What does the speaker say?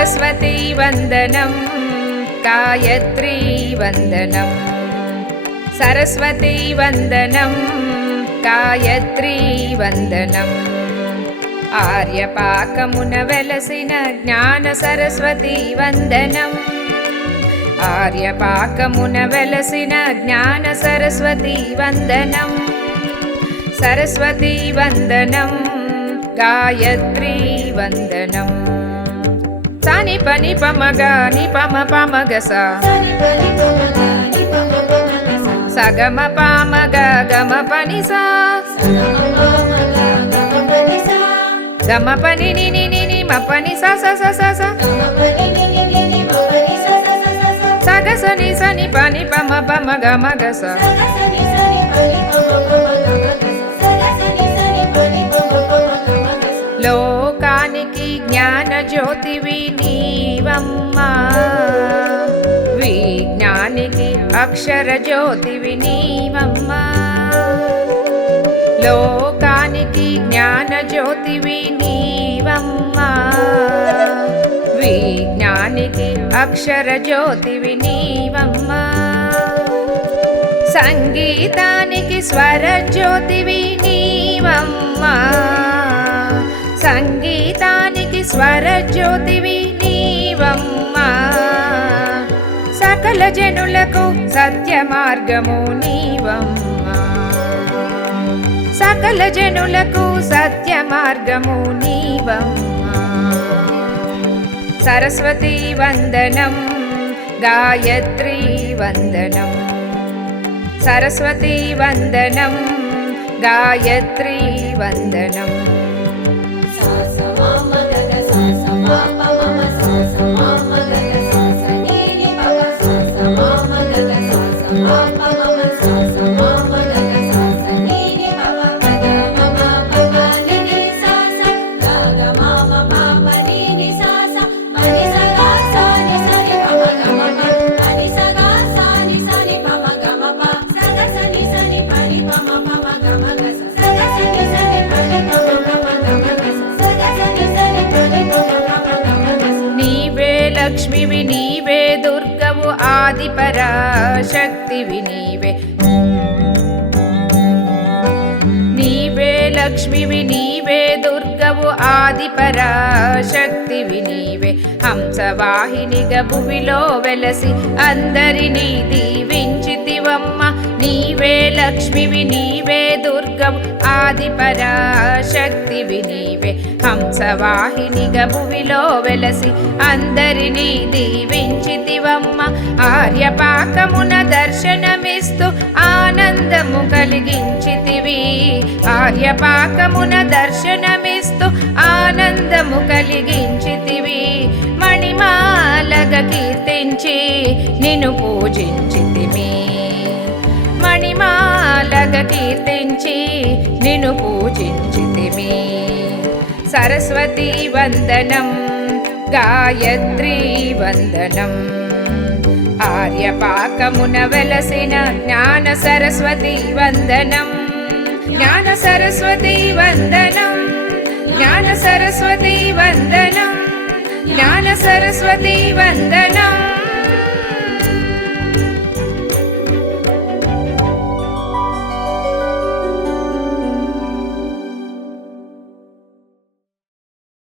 सरस्वती वंदनम गायत्री वंदनम सरस्वती वंदनम गायत्री वंदनम आर्यपाकमुन वेलसिन ज्ञान सरस्वती वंदनम आर्यपाकमुन वेलसिन ज्ञान सरस्वती वंदनम सरस्वती वंदनम गायत्री वंदनम सानि पनि पमग नि पम पमग सा सगम पमग गम पनि सा गम पनि नि नि नि नि म पनि सा सा सा सा सा सग सनि सनि पनि पम पम गम ग सा लोकानिकी ज्ञान ज्योतिवि नीवम्मा विज्ञानिकी अक्षर ज्योतिवि नीवम्मा लोकानिकी ज्ञान ज्योतिवि नीवम्मा विज्ञानिकी अक्षर ज्योतिवि नीवम्मा संगीतानिकी स्वर ज्योतिवि नीवम्मा संगीतानिकी स्वर ज्योतिवि नीवम्मा सकल जनुలకు सत्य మార్గము నీవమ్మా सकल जनुలకు सत्य మార్గము నీవమ్మా सरस्वती वंदनम गायत्री वंदनम सरस्वती वंदनम गायत्री वंदनम लक्ष्मीवि नीवे दुर्गवु आदिपराशक्तिवि नीवे नीवे लक्ष्मीवि नीवे दुर्गवु आदिपराशक्तिवि नीवे हंसवाहिनिगा भुविलो वेलसि अंदरिनी दीविंचितिवम्मा नीवे लक्ष्मीवि नीवे दुर्गवु आदिपराशक्तिवि नीवे हंसवाहिनिगा भुविलो वेलसि अंदरिनी दीविंचितिवम्मा आर्यपाकमुन दर्शनमिस्तु आनंदमु कलिगिंचितिवि आर्यपाकमुन दर्शनमिस्तु आनंदमु कलिगिंचितिवि मणिमालग कीर्तिंచి నిన్ను పూజించితిమి मणिमालग మహిమాలగ కీర్తించి నిన్ను పూజించితిమి. సరస్వతి వందనం, గాయత్రీ వందనం, ఆర్యపాకమున వెలసిన జ్ఞాన సరస్వతి వందనం, జ్ఞాన సరస్వతి వందనం, జ్ఞాన సరస్వతి వందనం, జ్ఞాన సరస్వతి వందనం.